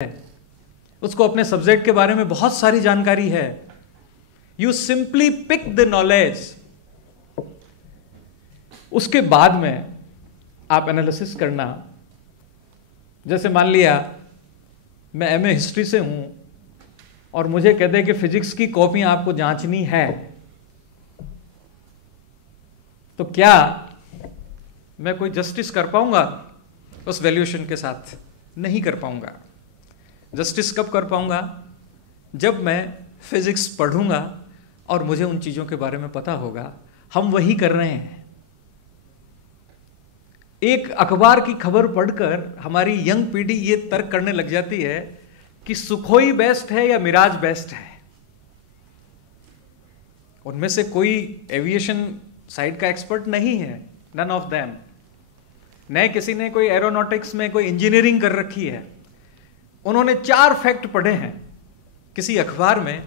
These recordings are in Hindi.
उसको अपने सब्जेक्ट के बारे में बहुत सारी जानकारी है। You simply pick the knowledge, उसके बाद में आप एनालिसिस करना। जैसे मान लिया मैं एमए हिस्ट्री से हूं और मुझे कहते हैं कि फिजिक्स की कॉपियां आपको जांचनी है, तो क्या मैं कोई जस्टिस कर पाऊंगा उस वैल्यूएशन के साथ? नहीं कर पाऊंगा। जस्टिस कब कर पाऊंगा? जब मैं फिजिक्स पढ़ूंगा और मुझे उन चीजों के बारे में पता होगा। हम वही कर रहे हैं। एक अखबार की खबर पढ़कर हमारी यंग पीढ़ी ये तर्क करने लग जाती है कि सुखोई बेस्ट है या मिराज बेस्ट है। उनमें से कोई एविएशन साइड का एक्सपर्ट नहीं है, नन ऑफ देम। नए किसी ने कोई एरोनॉटिक्स में कोई इंजीनियरिंग कर रखी है, उन्होंने 4 फैक्ट पढ़े हैं किसी अखबार में।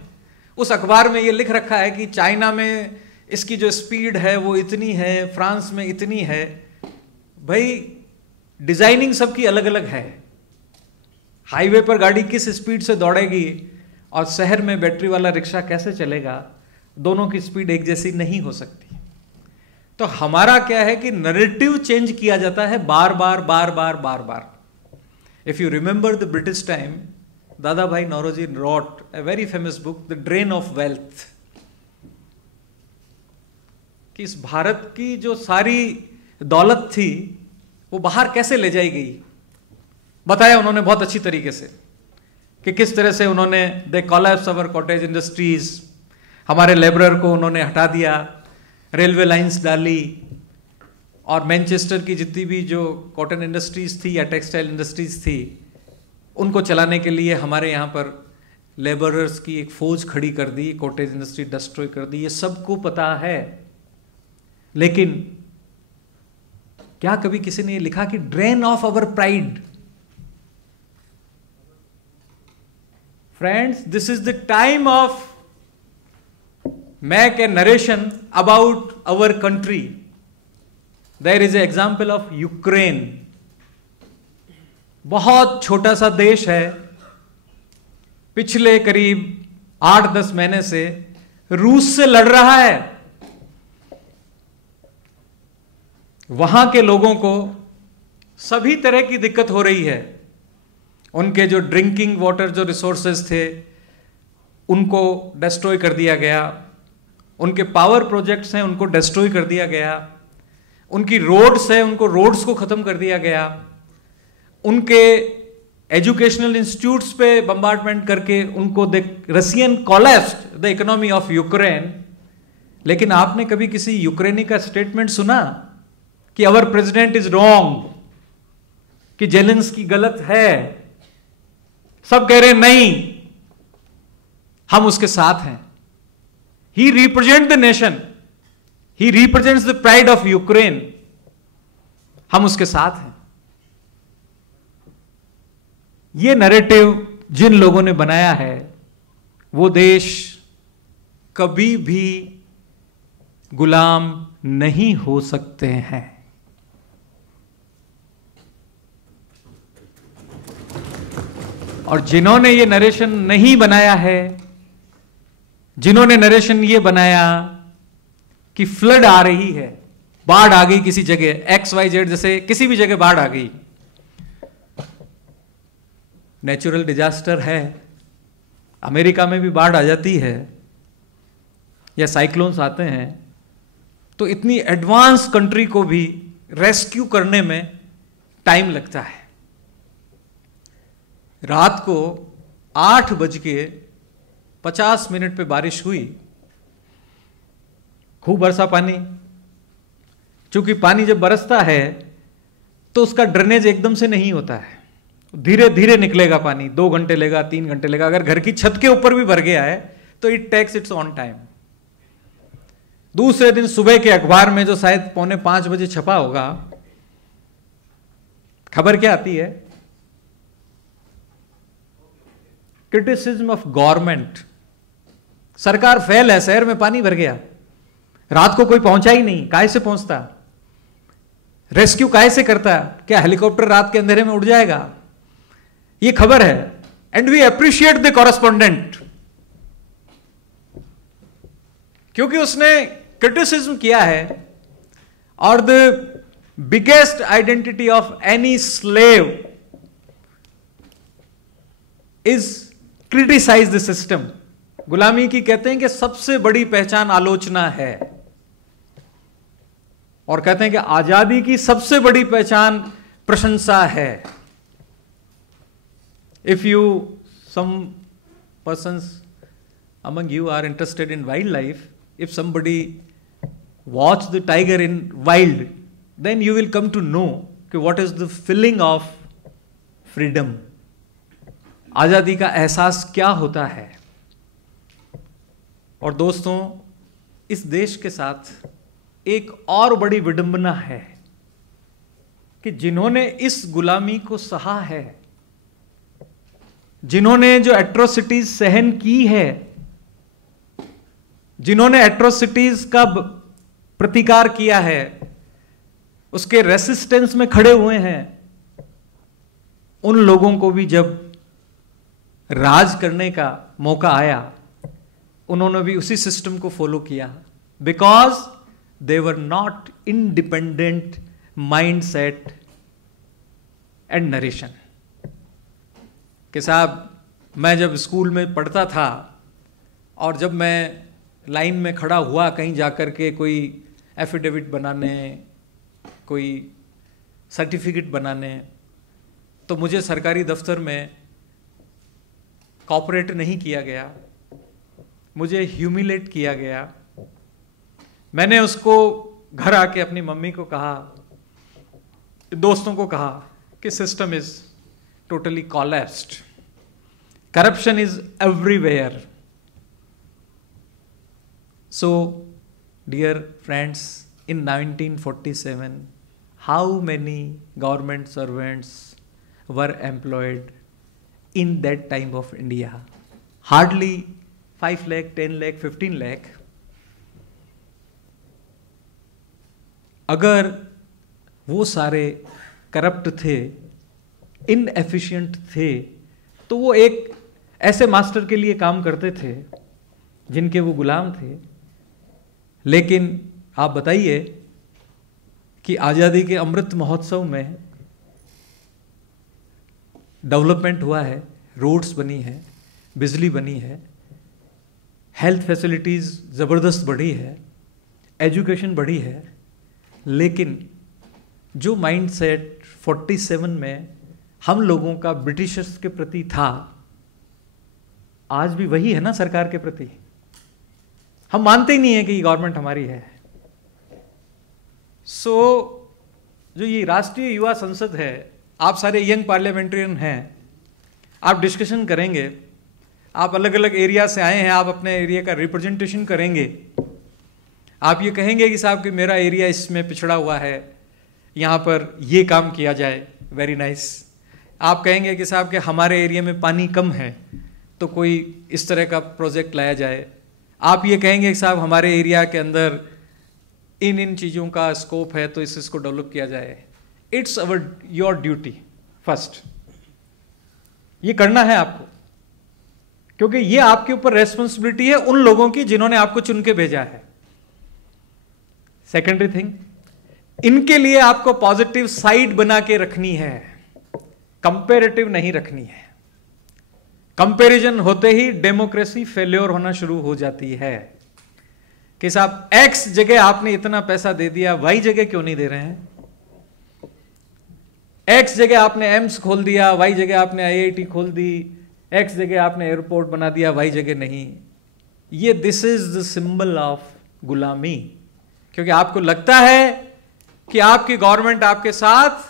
उस अखबार में ये लिख रखा है कि चाइना में इसकी जो स्पीड है वो इतनी है, फ्रांस में इतनी है। भाई डिजाइनिंग सबकी अलग अलग है। हाईवे पर गाड़ी किस स्पीड से दौड़ेगी और शहर में बैटरी वाला रिक्शा कैसे चलेगा, दोनों की स्पीड एक जैसी नहीं हो सकती। तो हमारा क्या है कि नैरेटिव चेंज किया जाता है बार बार बार बार बार बार। If you remember the British time, Dadabhai Naoroji wrote a very famous book, The Drain of Wealth, कि इस भारत की जो सारी दौलत थी वो बाहर कैसे ले जाई गई। बताया उन्होंने बहुत अच्छी तरीके से कि किस तरह से उन्होंने दे कोलैप्स अवर कॉटेज इंडस्ट्रीज, हमारे लेबरर को उन्होंने हटा दिया, रेलवे लाइंस डाली, और मैनचेस्टर की जितनी भी जो कॉटन इंडस्ट्रीज थी या टेक्सटाइल इंडस्ट्रीज थी उनको चलाने के लिए हमारे यहाँ पर लेबरर्स की एक फौज खड़ी कर दी, कॉटेज इंडस्ट्री डिस्ट्रॉय कर दी। ये सबको पता है। लेकिन क्या कभी किसी ने ये लिखा कि drain of our pride? Friends, this is the time of make a narration about our country. There is a example of Ukraine. बहुत छोटा सा देश है, पिछले करीब 8-10 महीने से रूस से लड़ रहा है। वहां के लोगों को सभी तरह की दिक्कत हो रही है। उनके जो ड्रिंकिंग वाटर जो रिसोर्सेज थे उनको डिस्ट्रॉय कर दिया गया, उनके पावर प्रोजेक्ट्स हैं उनको डिस्ट्रॉय कर दिया गया, उनकी रोड्स है उनको रोड्स को खत्म कर दिया गया, उनके एजुकेशनल इंस्टीट्यूट्स पे बम्बार्डमेंट करके उनको Russian collapsed the economy of Ukraine. लेकिन आपने कभी किसी यूक्रेनी का स्टेटमेंट सुना कि अवर प्रेसिडेंट इज रॉन्ग, कि जेलेंस्की गलत है? सब कह रहे नहीं, हम उसके साथ हैं। He represent the nation, he represents the pride of Ukraine. हम उसके साथ हैं। ये नैरेटिव जिन लोगों ने बनाया है वो देश कभी भी गुलाम नहीं हो सकते हैं। और जिन्होंने ये नरेशन नहीं बनाया है, जिन्होंने नरेशन ये बनाया कि फ्लड आ रही है, बाढ़ आ गई किसी जगह, XYZ जैसे किसी भी जगह बाढ़ आ गई, नेचुरल डिजास्टर है, अमेरिका में भी बाढ़ आ जाती है या साइक्लोन्स आते हैं, तो इतनी एडवांस कंट्री को भी रेस्क्यू करने में टाइम लगता है। रात को 8:50 पे बारिश हुई, खूब बरसा पानी। चूंकि पानी जब बरसता है तो उसका ड्रेनेज एकदम से नहीं होता है, धीरे धीरे निकलेगा पानी। 2 घंटे लेगा, 3 घंटे लेगा। अगर घर की छत के ऊपर भी भर गया है तो it takes its on time. दूसरे दिन सुबह के अखबार में जो शायद 4:45 बजे छपा होगा, खबर क्या आती है? Criticism of government. सरकार फेल है, शहर में पानी भर गया, रात को कोई पहुंचा ही नहीं। काहे से पहुंचता? रेस्क्यू काहे से करता? क्या हेलीकॉप्टर रात के अंधेरे में उड़ जाएगा? ये खबर है। And we appreciate the correspondent, क्योंकि उसने क्रिटिसिज्म किया है। और the biggest identity of any slave is criticize the system. गुलामी की कहते हैं कि सबसे बड़ी पहचान आलोचना है, और कहते हैं कि आजादी की सबसे बड़ी पहचान प्रशंसा है। If you some persons among you are interested in wildlife, if somebody watch the tiger in wild, then you will come to know what is the feeling of freedom, आजादी का एहसास क्या होता है। और दोस्तों, इस देश के साथ एक और बड़ी विडंबना है कि जिन्होंने इस गुलामी को सहा है, जिन्होंने जो एट्रोसिटीज सहन की है, जिन्होंने एट्रोसिटीज का प्रतिकार किया है, उसके रेसिस्टेंस में खड़े हुए हैं, उन लोगों को भी जब राज करने का मौका आया, उन्होंने भी उसी सिस्टम को फॉलो किया, because they were not independent mind set and narration. कि साहब, मैं जब स्कूल में पढ़ता था और जब मैं लाइन में खड़ा हुआ कहीं जाकर के कोई एफिडेविट बनाने, कोई सर्टिफिकेट बनाने, तो मुझे सरकारी दफ्तर में कॉपरेट नहीं किया गया, मुझे ह्यूमिलेट किया गया। मैंने उसको घर आके अपनी मम्मी को कहा, दोस्तों को कहा कि system is totally collapsed, corruption is everywhere. So, dear friends, in 1947, how many government servants were employed in that time of India? Hardly 5 lakh, 10 lakh, 15 lakh. अगर वो सारे करप्ट थे, इनएफिशिएंट थे, तो वो एक ऐसे मास्टर के लिए काम करते थे जिनके वो गुलाम थे। लेकिन आप बताइए कि आज़ादी के अमृत महोत्सव में डेवलपमेंट हुआ है, रोड्स बनी है, बिजली बनी है, हेल्थ फैसिलिटीज़ ज़बरदस्त बढ़ी है, एजुकेशन बढ़ी है, लेकिन जो माइंडसेट 47 में हम लोगों का ब्रिटिशर्स के प्रति था, आज भी वही है ना सरकार के प्रति। हम मानते ही नहीं है कि ये गवर्नमेंट हमारी है। सो जो ये राष्ट्रीय युवा संसद है, आप सारे यंग पार्लियामेंट्रियन हैं, आप डिस्कशन करेंगे, आप अलग अलग एरिया से आए हैं, आप अपने एरिया का रिप्रेजेंटेशन करेंगे, आप ये कहेंगे कि साहब कि मेरा एरिया इसमें पिछड़ा हुआ है, यहाँ पर ये काम किया जाए, वेरी नाइस। आप कहेंगे कि साहब कि हमारे एरिया में पानी कम है, तो कोई इस तरह का प्रोजेक्ट लाया जाए। आप ये कहेंगे कि साहब हमारे एरिया के अंदर इन चीज़ों का स्कोप है, तो इसको डेवलप किया जाए। इट्स योर ड्यूटी फर्स्ट, ये करना है आपको, क्योंकि ये आपके ऊपर रेस्पॉन्सिबिलिटी है उन लोगों की जिन्होंने आपको चुन के भेजा है। सेकेंडरी थिंग, इनके लिए आपको पॉजिटिव साइड बना के रखनी है, कंपेरेटिव नहीं रखनी है। कंपैरिजन होते ही डेमोक्रेसी फेल्योर होना शुरू हो जाती है कि साहब एक्स जगह आपने इतना पैसा दे दिया, वाई जगह क्यों नहीं दे रहे हैं? एक्स जगह आपने एम्स खोल दिया, वाई जगह आपने आईआईटी खोल दी, एक्स जगह आपने एयरपोर्ट बना दिया, वाई जगह नहीं। ये this is the symbol of गुलामी, क्योंकि आपको लगता है कि आपकी गवर्नमेंट आपके साथ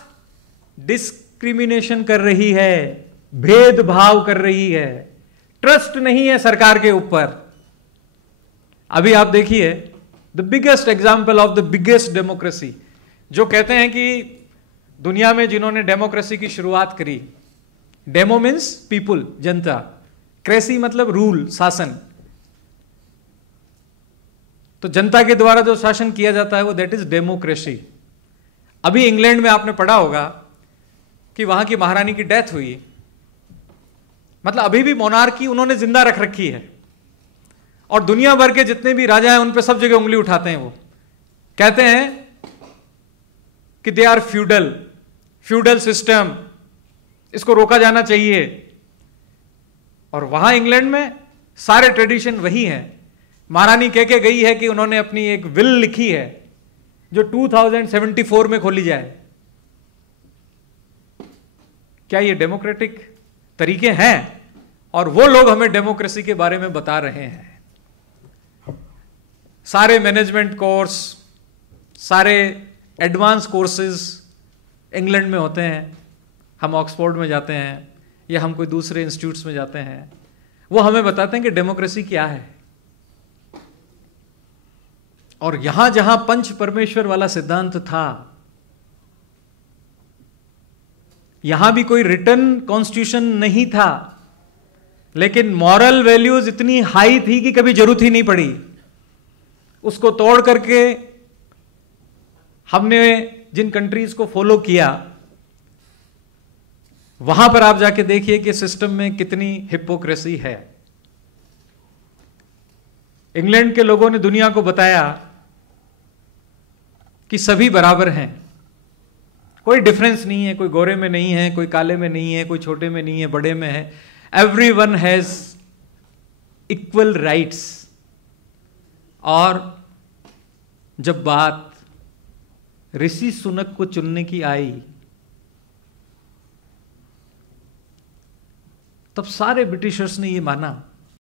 डिस्क्रिमिनेशन कर रही है, भेदभाव कर रही है, ट्रस्ट नहीं है सरकार के ऊपर। अभी आप देखिए the biggest example of the biggest democracy, जो कहते हैं कि दुनिया में जिन्होंने डेमोक्रेसी की शुरुआत करी, डेमो मीन्स पीपुल, जनता, क्रेसी मतलब रूल, शासन, तो जनता के द्वारा जो शासन किया जाता है वो दैट इज डेमोक्रेसी। अभी इंग्लैंड में आपने पढ़ा होगा कि वहां की महारानी की डेथ हुई, मतलब अभी भी मोनार्की उन्होंने जिंदा रख रखी है, और दुनिया भर के जितने भी राजा हैं उन पे सब जगह उंगली उठाते हैं। वो कहते हैं कि दे आर फ्यूडल सिस्टम, इसको रोका जाना चाहिए। और वहां इंग्लैंड में सारे ट्रेडिशन वही हैं। महारानी कह के गई है कि उन्होंने अपनी एक विल लिखी है जो 2074 में खोली जाए। क्या ये डेमोक्रेटिक तरीके हैं? और वो लोग हमें डेमोक्रेसी के बारे में बता रहे हैं। सारे मैनेजमेंट कोर्स, सारे एडवांस कोर्सेज इंग्लैंड में होते हैं। हम ऑक्सफोर्ड में जाते हैं या हम कोई दूसरे इंस्टीट्यूट्स में जाते हैं, वो हमें बताते हैं कि डेमोक्रेसी क्या है। और यहां जहां पंच परमेश्वर वाला सिद्धांत था, यहां भी कोई रिटन कॉन्स्टिट्यूशन नहीं था, लेकिन मॉरल वैल्यूज इतनी हाई थी कि कभी जरूरत ही नहीं पड़ी। उसको तोड़ करके हमने जिन कंट्रीज को फॉलो किया, वहां पर आप जाके देखिए कि सिस्टम में कितनी हिपोक्रेसी है। इंग्लैंड के लोगों ने दुनिया को बताया कि सभी बराबर हैं, कोई डिफरेंस नहीं है, कोई गोरे में नहीं है, कोई काले में नहीं है, कोई छोटे में नहीं है, बड़े में है। Everyone has equal rights. और जब बात ऋषि सुनक को चुनने की आई, तब सारे ब्रिटिशर्स ने यह माना